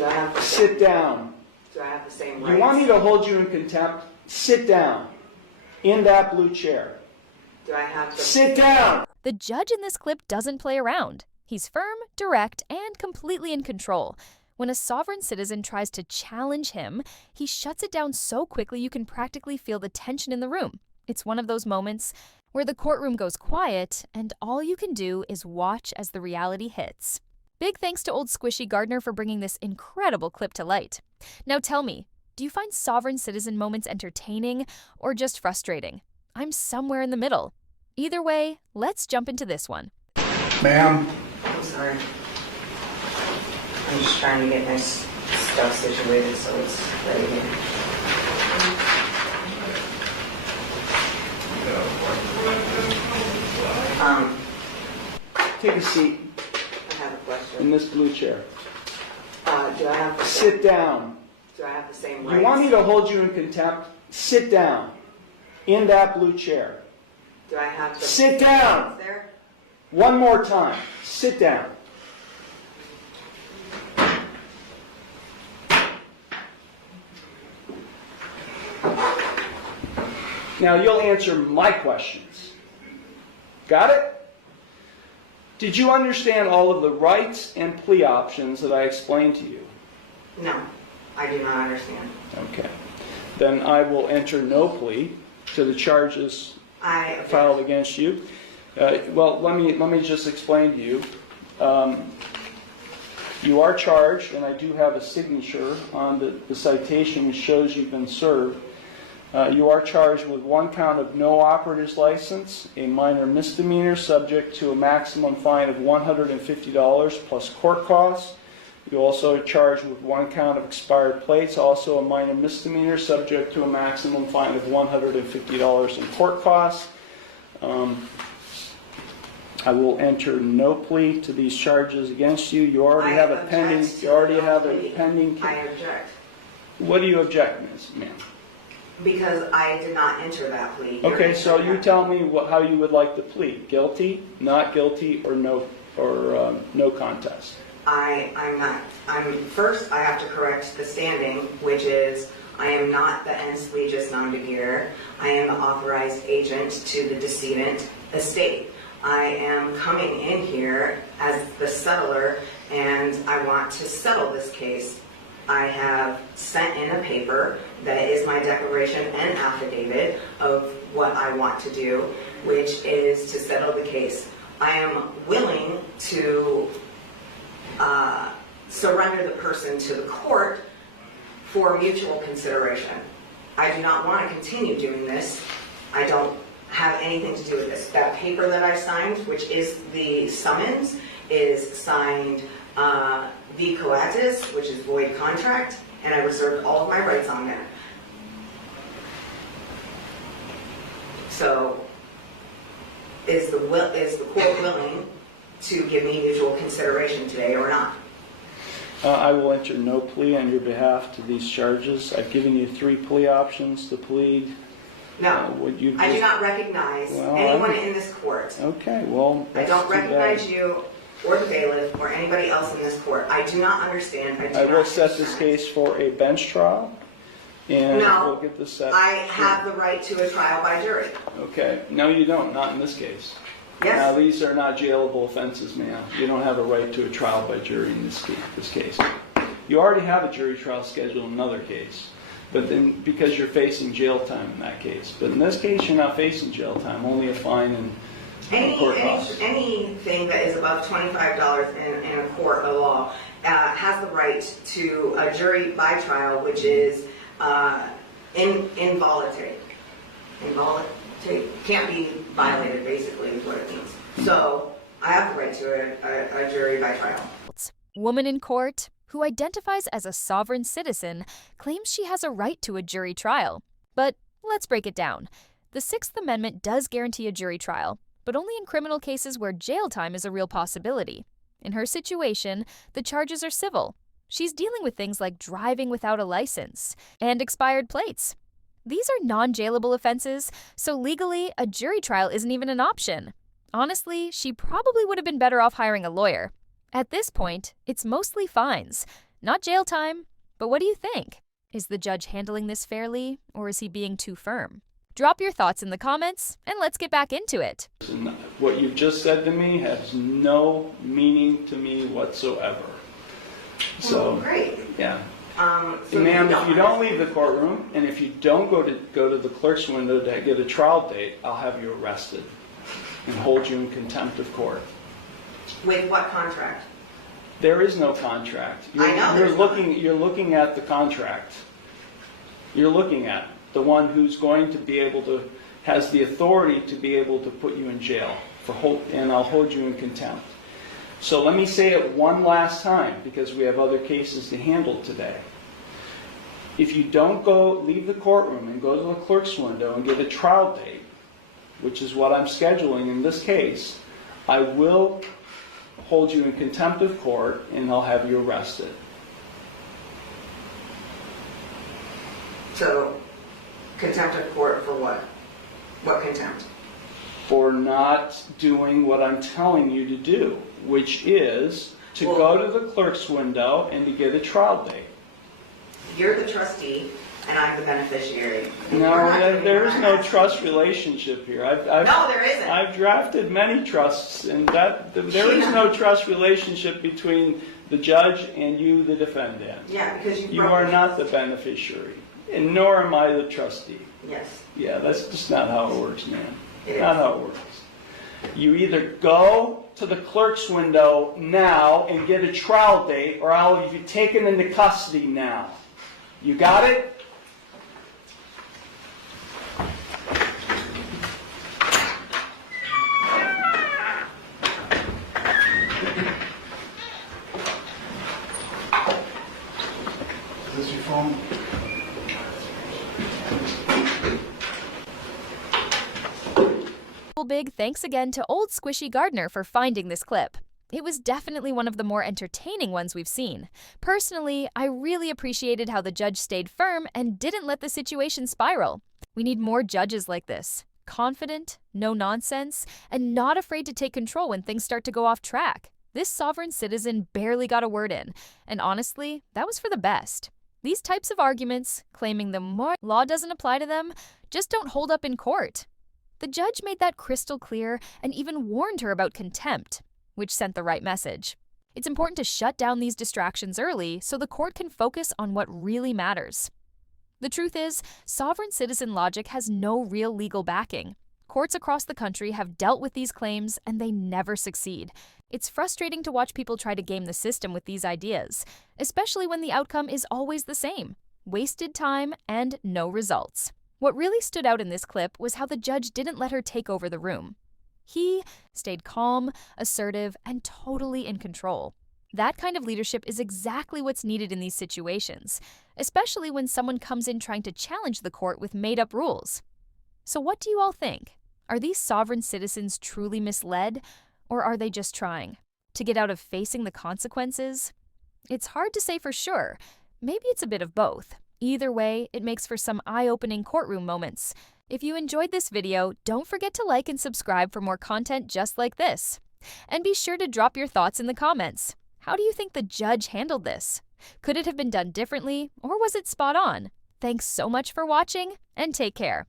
Do I have Sit down. Do I have the same rights? You want me to hold you in contempt? Sit down. In that blue chair. Do I have to Sit down! The judge in this clip doesn't play around. He's firm, direct, and completely in control. When a sovereign citizen tries to challenge him, he shuts it down so quickly you can practically feel the tension in the room. It's one of those moments where the courtroom goes quiet and all you can do is watch as the reality hits. Big thanks to old Squishy Gardner for bringing this incredible clip to light. Now tell me, do you find sovereign citizen moments entertaining or just frustrating? I'm somewhere in the middle. Either way, let's jump into this one. Ma'am. I'm sorry. I'm just trying to get my stuff situated so it's ready. Take a seat I have a question. in this blue chair. Do I have to Sit down. Do I have the same rights? You want me to hold you in contempt? Sit down. In that blue chair. Do I have to Sit down! there? One more time. Sit down. Now you'll answer my questions. Got it? Did you understand all of the rights and plea options that I explained to you? No, I do not understand. Okay. Then I will enter no plea to the charges I filed against you. Well, let me just explain to you. You are charged, and I do have a signature on the citation which shows you've been served. You are charged with one count of no operator's license, a minor misdemeanor subject to a maximum fine of $150 plus court costs. You also are charged with one count of expired plates, also a minor misdemeanor subject to a maximum fine of $150 in court costs. I will enter no plea to these charges against you. You already have a pending. You already have a pending. I object. What do you object, Ms. Ma'am? Because I did not enter that plea. Okay, so you tell me how you would like to plead: guilty, not guilty, or no contest. I'm not. First, I have to correct the standing, which is I am not the ens legis non begeer. I am the authorized agent to the decedent estate. I am coming in here as the settler, and I want to settle this case. I have sent in a paper that is my declaration and affidavit of what I want to do, which is to settle the case. I am willing to surrender the person to the court for mutual consideration. I do not want to continue doing this. I don't have anything to do with this. That paper that I signed, which is the summons, is signed v coatis, which is void contract, and I reserved all of my rights on there. So, is the court willing to give me mutual consideration today or not? I will enter no plea on your behalf to these charges. I've given you 3 plea options to plead. No, I do not recognize anyone in this court. Okay, well, I don't recognize you or the bailiff or anybody else in this court. I do not understand. I will set this case for a bench trial, and we'll get this set. I have the right to a trial by jury. Okay, no you don't, not in this case. Yes. Now these are not jailable offenses, ma'am. You don't have a right to a trial by jury in this case. You already have a jury trial scheduled in another case, but then because you're facing jail time in that case. But in this case, you're not facing jail time, only a fine and court costs. Anything that is above $25 in a court of law has the right to a jury by trial, which is involuntary. Can't be violated, basically, is what it means. So I have the right to a jury by trial. Woman in court who identifies as a sovereign citizen claims she has a right to a jury trial. But let's break it down. The Sixth Amendment does guarantee a jury trial, but only in criminal cases where jail time is a real possibility. In her situation, the charges are civil. She's dealing with things like driving without a license and expired plates. These are non-jailable offenses, so legally, a jury trial isn't even an option. Honestly, she probably would have been better off hiring a lawyer. At this point, it's mostly fines. Not jail time. But what do you think? Is the judge handling this fairly, or is he being too firm? Drop your thoughts in the comments, and let's get back into it. What you've just said to me has no meaning to me whatsoever. So, Great. yeah. So Ma'am, if you don't leave the courtroom, and if you don't go to the clerk's window to get a trial date, I'll have you arrested and hold you in contempt of court. With what contract? There is no contract. I know there's You're looking at the contract. You're looking at the one who's going to be able to, has the authority to be able to put you in jail and I'll hold you in contempt. So let me say it one last time, because we have other cases to handle today. If you don't leave the courtroom and go to the clerk's window and get a trial date, which is what I'm scheduling in this case, I will hold you in contempt of court and I'll have you arrested. So, contempt of court for what? What contempt? For not doing what I'm telling you to do, which is to go to the clerk's window and to get a trial date. You're the trustee and I'm the beneficiary. No, there is no trust relationship here. No, there isn't. I've drafted many trusts, and there is no trust relationship between the judge and you, the defendant. Yeah, because You are not the beneficiary, and nor am I the trustee. Yes. Yeah, that's just not how it works, man. It Not is. how it works. You either go to the clerk's window now and get a trial date, or I'll have you taken into custody now. You got it? Is this your phone? Big thanks again to Old Squishy Gardner for finding this clip. It was definitely one of the more entertaining ones we've seen. Personally, I really appreciated how the judge stayed firm and didn't let the situation spiral. We need more judges like this. Confident, no nonsense, and not afraid to take control when things start to go off track. This sovereign citizen barely got a word in, and honestly, that was for the best. These types of arguments, claiming the more law doesn't apply to them, just don't hold up in court. The judge made that crystal clear and even warned her about contempt, which sent the right message. It's important to shut down these distractions early so the court can focus on what really matters. The truth is, sovereign citizen logic has no real legal backing. Courts across the country have dealt with these claims and they never succeed. It's frustrating to watch people try to game the system with these ideas, especially when the outcome is always the same: wasted time and no results. What really stood out in this clip was how the judge didn't let her take over the room. He stayed calm, assertive, and totally in control. That kind of leadership is exactly what's needed in these situations, especially when someone comes in trying to challenge the court with made-up rules. So what do you all think? Are these sovereign citizens truly misled, or are they just trying to get out of facing the consequences? It's hard to say for sure. Maybe it's a bit of both. Either way, it makes for some eye-opening courtroom moments. If you enjoyed this video, don't forget to like and subscribe for more content just like this. And be sure to drop your thoughts in the comments. How do you think the judge handled this? Could it have been done differently, or was it spot on? Thanks so much for watching, and take care.